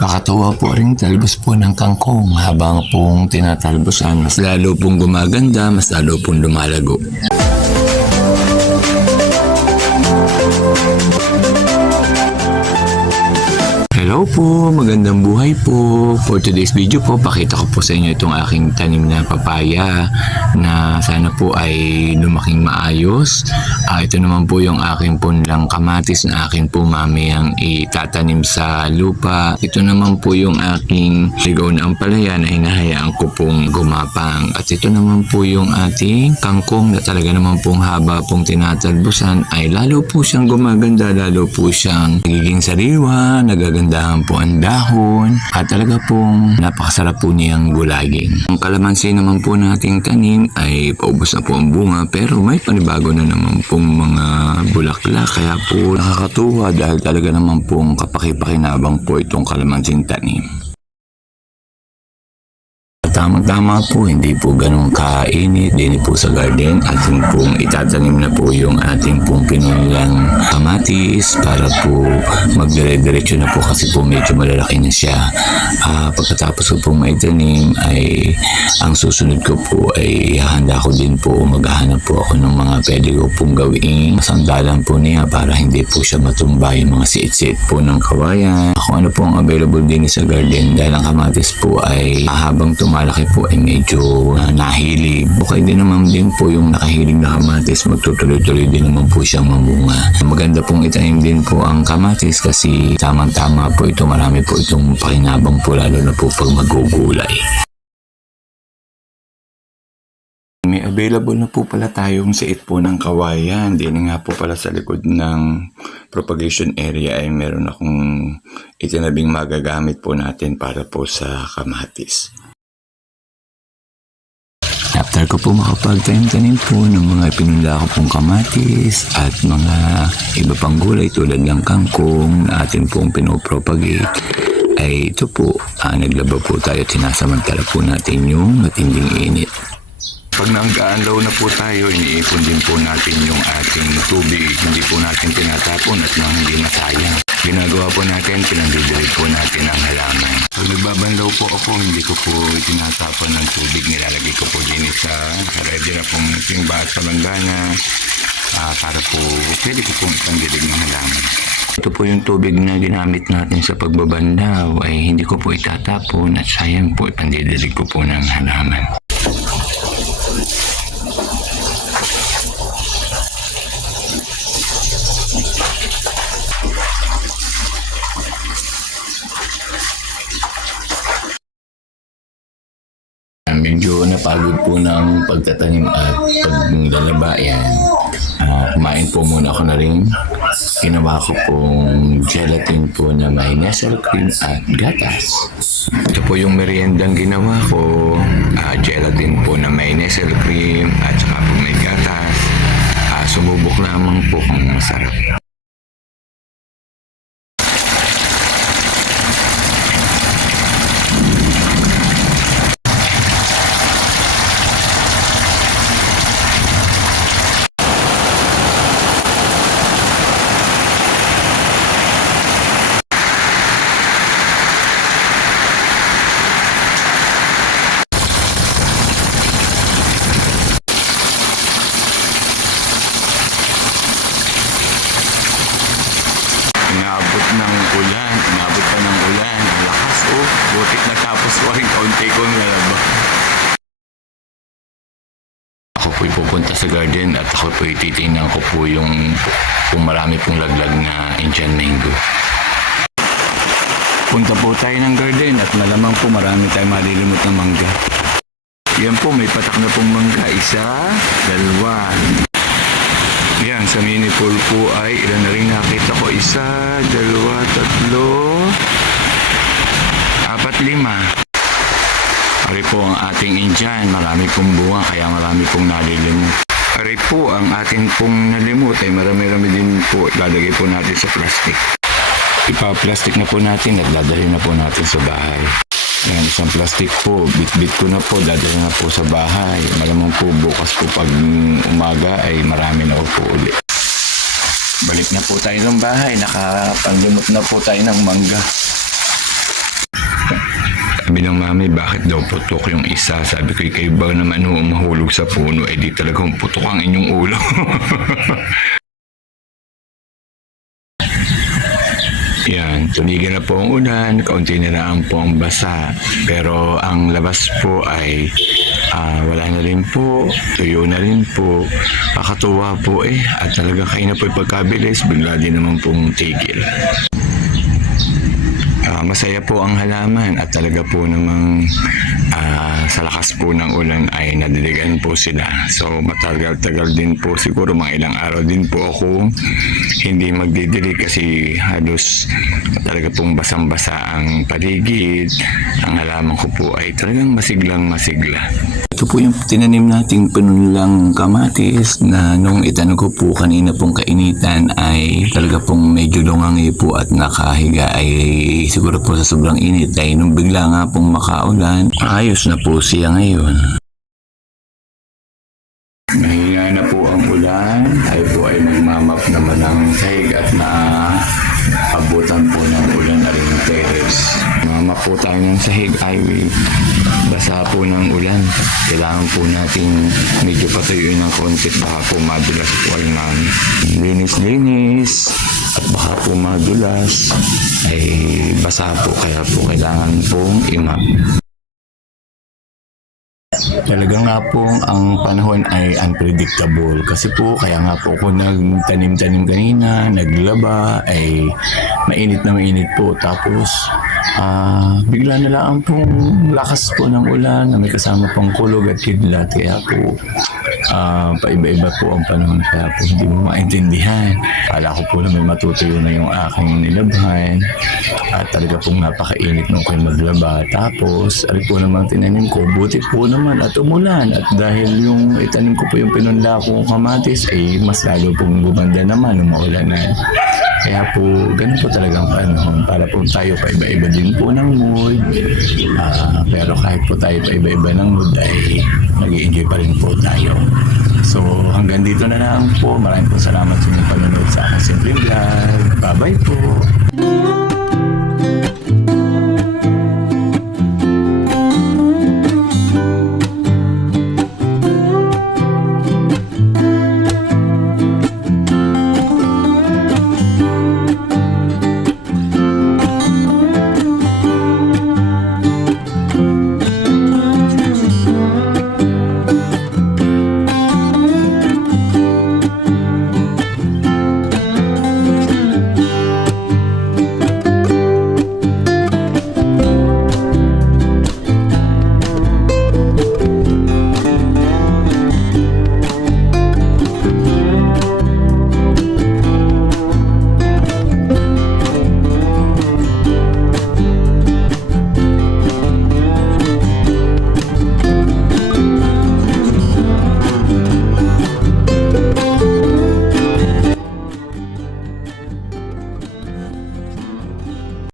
Kakatuwa po rin talbos po ng kangkong habang pong tinatalbosan. Mas lalo pong gumaganda, mas lalo pong lumalago. Hello po, magandang buhay po. For today's video po, pakita ko po sa inyo itong aking tanim na papaya na sana po ay lumaking maayos. Ito naman po yung aking punlang kamatis na aking po mamayang itatanim sa lupa. Ito naman po yung aking ligaw na ampalaya na hinahayaan ko pong gumapang. At ito naman po yung ating kangkong na talaga naman pong haba pong tinatalbusan ay lalo po siyang gumaganda, lalo po siyang nagiging sariwa, nagaganda po ang dahon at talaga pong napakasarap po niyang gulaging. Ang kalamansi naman po nating tanim ay paubos na po ang bunga pero may panibago na naman pong mga bulaklak kaya po nakakatuwa dahil talaga naman pong kapaki-pakinabang po itong kalamansing tanim. Tamang-tama po, hindi po ganun kainit din po sa garden. Ating pong itatanim na po yung ating pong pinulang kamatis para po magdire-diretso na po kasi po medyo malalaki na siya. Pagkatapos ko pong maitanim ay ang susunod ko po ay hahanda ko din po maghahanap po ako ng mga pwede ko pong gawing sandalan po niya para hindi po siya matumba yung mga siit-siit po ng kawayan. Kung ano po ang available din sa garden dahil ang kamatis po ay habang tumalaki po ay medyo nahilig. Okay din naman din po yung nakahilig na kamatis, magtutuloy-tuloy din naman po siyang mamunga. Maganda pong itanim din po ang kamatis kasi tamang-tama po ito, marami po itong pakinabang po lalo na po pag magugulay. May available na po pala tayong siit po ng kawayan. Din nga po pala sa likod ng propagation area ay meron akong itinabing magagamit po natin para po sa kamatis. After ko po makapagtanim-tanim po ng mga pinunda ko pong kamatis at mga iba pang gulay tulad ng kangkong na atin pong pinopropagate, ay ito po, naglaba po tayo at sinasamantala po natin yung matinding init. Pag nanggaanlaw na po tayo, iniipon din po natin yung ating tubig. Hindi po natin tinatapon at nang hindi nasayang. Ginagawa po natin, pinandidilig po natin ang halaman. Pag nagbabanlaw po ako, hindi ko po tinatapon ng tubig. Nilalagay ko po din sa nakaready na pong timba at palanggana para po pwede ko pong ipandilig ng halaman. Ito po yung tubig na ginamit natin sa pagbabanlaw ay hindi ko po itatapon at sayang po ipandidilig ko po ng halaman. Medyo napagod po ng pagtatanim at paglalaba yan. Kumain po muna ako na rin. Ginawa ko pong gelatin po na may nestle cream at gatas. Ito po yung meriendang ginawa ko. Gelatin po na may nestle cream at saka po may gatas. Sumubok lamang po kung masarap. Inabot pa ng ulan, ang lakas butik na tapos ko rin kaunti kong lalaba. Ako po'y pupunta sa garden at ako po'y titingnan ko po yung kung marami pong laglag na Indian mango. Punta po tayo ng garden at malamang po marami tayong malilimot na mangga. Yan po, may patak na pong mangga. Isa, dalawa. Yan, sa mini pool po ay ilan na rin nakita ko. Isa, dalawa, tatlo, apat, lima. Ari po ang ating Indian. Marami pong bunga kaya marami pong nalilimot. Ari po ang ating pong nalimot ay marami-rami din po. Lalagay po natin sa plastic. Ipa-plastic na po natin at dadalhin na po natin sa bahay. Yan, isang plastic po, bit-bit ko na po, dadala na po sa bahay. Malamang po bukas po pag umaga ay marami na po ulit. Balik na po tayo ng bahay, nakapanlimot na po tayo ng mangga. Sabi ng mami, bakit daw putok yung isa? Sabi ko, kayo ba naman mahulog sa puno? Eh di talagang putok ang inyong ulo. Yan, tumigil na po ang ulan, kaunti na lang po ang basa. Pero ang labas po ay wala na rin po, tuyo na rin po. Kakatuwa po at talaga kayo na po pagkabilis, bigla din naman pong tigil. Masaya po ang halaman at talaga po namang sa lakas po ng ulan ay nadiligan po sila. So matagal-tagal din po, siguro mga ilang araw din po ako hindi magdidilig kasi halos talaga pong basang-basa ang paligid. Ang halaman ko po ay talagang masiglang masigla. Ito po yung tinanim nating panunlang kamatis na nung itanong ko po kanina pong kainitan ay talaga pong medyo lungangi po at nakahiga ay siguro po sa sobrang init ay nung bigla nga pong makaulan, ayos na po siya ngayon. Mahina na po ang ulan, tayo po ay magmamap naman ng sahig at naabutan po ng ulan na rin yung terrace. Mamap po tayo ng sahig ay basa po ng ulan. Kailangan po natin medyo patuyuin ng konti baka po madulas po ay linis-linis at baka po madulas ay basa po kaya po kailangan pong imap. Talaga nga po ang panahon ay unpredictable kasi po kaya nga po ako nagtanim-tanim kanina, naglaba ay mainit na mainit po tapos bigla na lang pong lakas po ng ulan na may kasama pang kulog at kidlat kaya po paiba-iba po ang panahon kaya po hindi mo maintindihan. Kala ko po na may matutuyo na yung aking nilabhan at talaga pong napakainit nung kayo maglaba. Tapos ari po naman tinanim ko, buti po naman at umulan at dahil yung itanim ko po yung pinunla kong kamatis ay mas lalo pong gumanda naman nung maulan na. Kaya po, ganun po talagang panahon para po tayo paiba-iba din po ng mood. Pero kahit po tayo paiba-iba ng mood ay nag-i-enjoy pa rin po tayo. So hanggang dito na lang po. Maraming po salamat sa inyong panonood sa aking simple vlog. Bye-bye po!